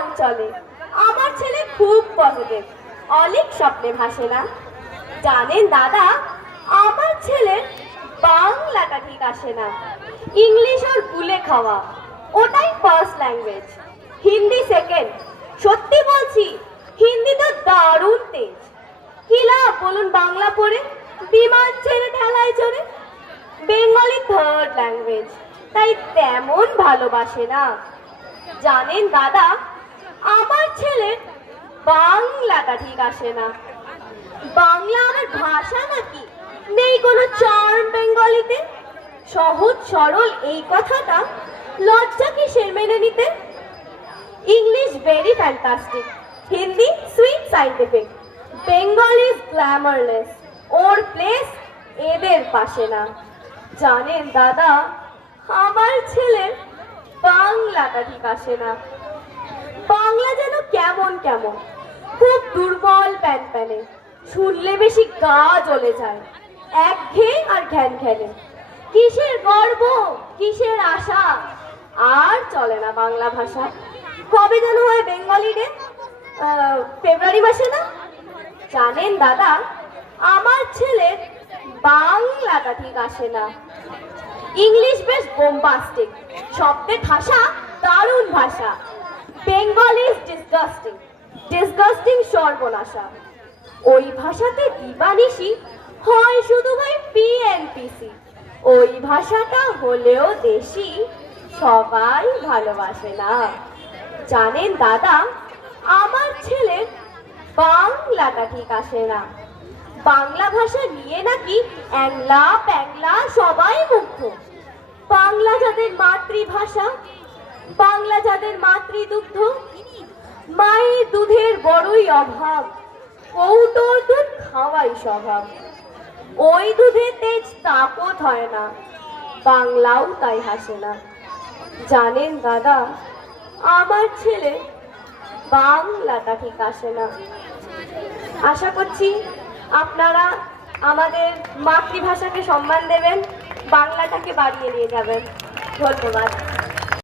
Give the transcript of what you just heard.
রং চলে। আমার ছেলে খুব পজিটিভ অনেক স্বপ্নে ভাসে না। জানেন দাদা, আমার ছেলের বাংলাটা ঠিক আসে না। ইংলিশ ওর গুলে খাওয়া। ওটাই ফার্স্ট ল্যাঙ্গুয়েজ হিন্দি সেকেন্ড সত্যি বলছি, হিন্দি তো দারুণ তেজ। কি বলুন বাংলা পড়ে? বিমান ছেড়ে ঠেলায় চড়ে? বেঙ্গলি থার্ড ল্যাঙ্গুয়েজ তাই তেমন ভালোবাসে না। জানেন দাদা আমার ছেলে বাংলাটা ঠিক আসে না। বাংলা আমার ভাষা নাকি নেই কোনো চার্ম বেঙ্গলিতে? সহজ সরল এই কথাটা লজ্জা কিসের মেনে নিতে? English very fantastic Hindi sweet scientific Bengali glamourless ওর প্লেস এদের পাশে না। জানেন দাদা, আমার ছেলে বাংলাটা ঠিক আসে না। কেমন কেমন? খুব দুর্বল প্যান প্যানে। শুনলে বেশি গা জ্বলে যায়। একঘেয়ে আর ঘ্যান ঘ্যানে। কিসের গর্ব, কিসের আশা? আর চলে না বাংলা ভাষা। কবে যেন হয় বেঙ্গলি ডে ফেব্রুয়ারি মাসে না? জানেন দাদা, আমার ছেলের বাংলাটা ঠিক আসে না। ইংলিশ বেশ বোম্বাস্টিক শব্দে ঠাসা দারুণ ভাষা। বেঙ্গল ইজ ডিসগাস্টিং ডিসগাস্টিং সর্বনাশা। ওই ভাষাতে দিবানিশি হয় শুধু ভাই পিএনপিসি ওই ভাষাটা হলেও দেশি, সবাই ভালোবাসে না। জানেন দাদা, আমার ছেলের বাংলাটা ঠিক আসে না। বাংলা ভাষা নিয়ে নাকি অ্যাংলা প্যাংলা সবাই মুগ্ধ। বাংলা যাদের মাতৃভাষা বাংলা যাদের মাতৃদুগ্ধ, মায়ের দুধের বড়ই অভাব কৌটোর দুধ খাওয়াই স্বভাব। ওই দুধে তেজ তাকত হয় না, বাংলাও তাই হাসে না। জানেন দাদা, আমার ছেলে বাংলাটা ঠিক আসে না। আশা করছি আপনারা আমাদের মাতৃভাষাকে সম্মান দেবেন, বাংলাটাকে বাড়িয়ে নিয়ে যাবেন। ধন্যবাদ।